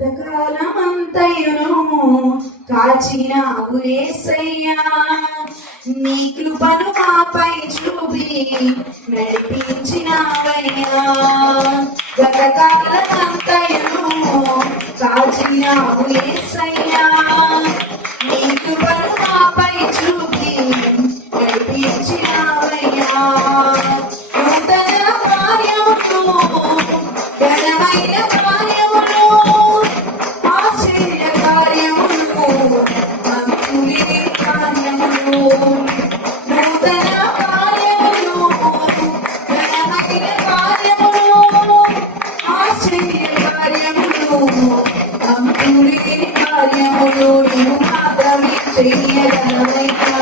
గతకాలమంతయును కాచినావు యేసయ్యా, నీ కృపను మాపై చూపి నడిపించినావయ్యా. గతకాలమంతయును కాచినావు యేసయ్యా, నీ కృపను మాపై చూపి నడిపించినావయ్యా. నూతన కార్యములు, ఘనమైన కార్యములు, ఆశ్చర్య కార్యములు, అంతులేని కార్యములు, నూతన కార్యములు, ఘనమైన కార్యములు, ఆశ్చర్య కార్యములు, అంతులేని కార్యములు, నీవు మాత్రమే చేయగలవయ్యా,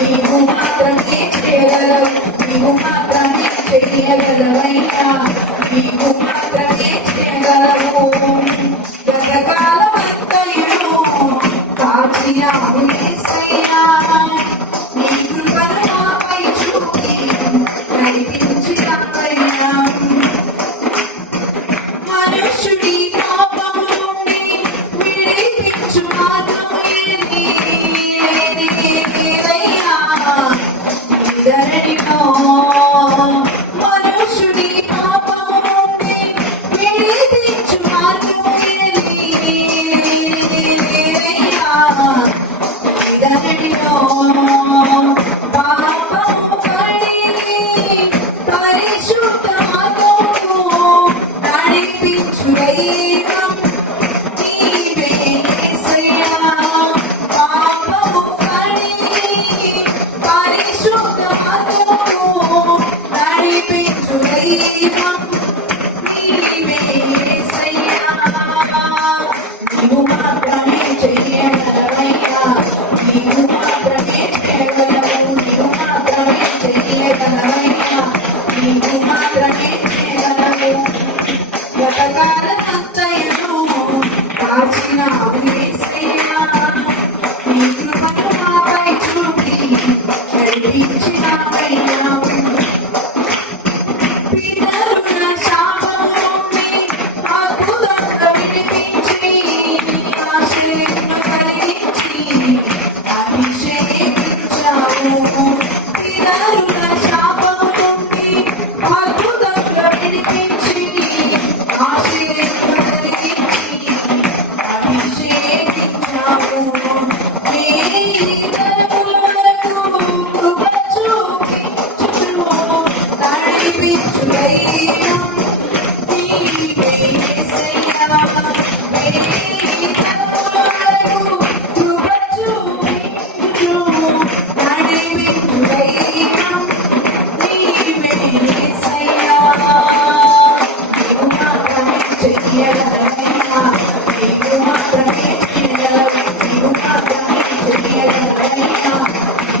నీవు మాత్రమే చేయగలవు, నీవు మాత్రమే చేయగలవయ్యా, నీవు మాత్రమే చేయగలవు. గతకాలమంతయును కాచినావు యేసయ్యా, నీ కృపను మాపై చూపి నడిపించినావయ్యా. మనుష్యుడి పాపము నుండి విడిపించు మార్గము లేదయ్యా ఈ ధరణిలో. మనుష్యుడి పాపము నుండి విడిపించు మార్గము లేదయ్యా ఈ ధరణిలో. పాపము కడిగి పరిశుద్ధ మార్గమును నడిపించు దైవం నీవే యేసయ్యా. పాపము కడిగి పరిశుద్ధ మార్గమును నడిపించు దైవం నీవే యేసయ్యా. నీవు మాత్రమే చేయగలవయ్యా, నీవు మాత్రమే చేయగలవు, నీవు మాత్రమే చేయగలవయ్యా, నీవు మాత్రమే చేయగలవు. గతకాలమంతయును కాచినావు యేసయ్యా, నీ కృపను మాపై చూపి నడిపించినావయ్యా. పితరుల శాపము నుండి అద్భుతంగా విడిపించి, నీ ఆశ్రయమును కలిగించి అభిషేకించావు. పితరుల శాపము నుండి అద్భుతంగా విడిపించి, ఆశ్రయమును కలిగించి అభిషేకించావు. నీ తరముల వరకు కృప చూపించుచు నడిపించు దైవం నీవే యేసయ్యా. నీ తరముల వరకు కృప చూపించుచు నడిపించు దైవం నీవే యేసయ్యా. నీవు మాత్రమే చేయగలవయ్యా, నీవు మాత్రమే చేయగలవు, నీవు మాత్రమే చేయగలవయ్యా,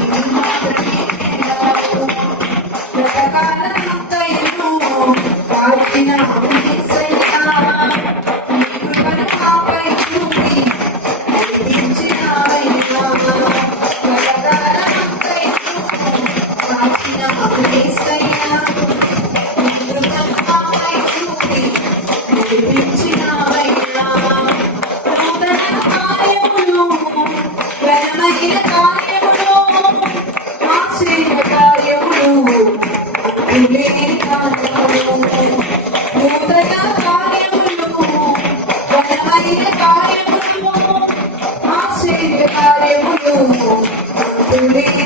నీవు మాత్రమే చేయగలవు. గతకాలమంతయును కాచినావు యేసయ్యా, నీ కృపను మాపై చూపి నడిపించినావయ్యా. గతకాలమంతయును కాచినావు యేసయ్యా, నీ కృపను మాపై చూపి నడిపించినావయ్యా. నూతన కార్యములు, ఘనమైన కార్యములు, ఆశ్చర్య కార్యములు, అంతులేని కార్యములు, నూతన కార్యములు, ఘనమైన కార్యములు, ఆశ్చర్య కార్యములు, అంతులేని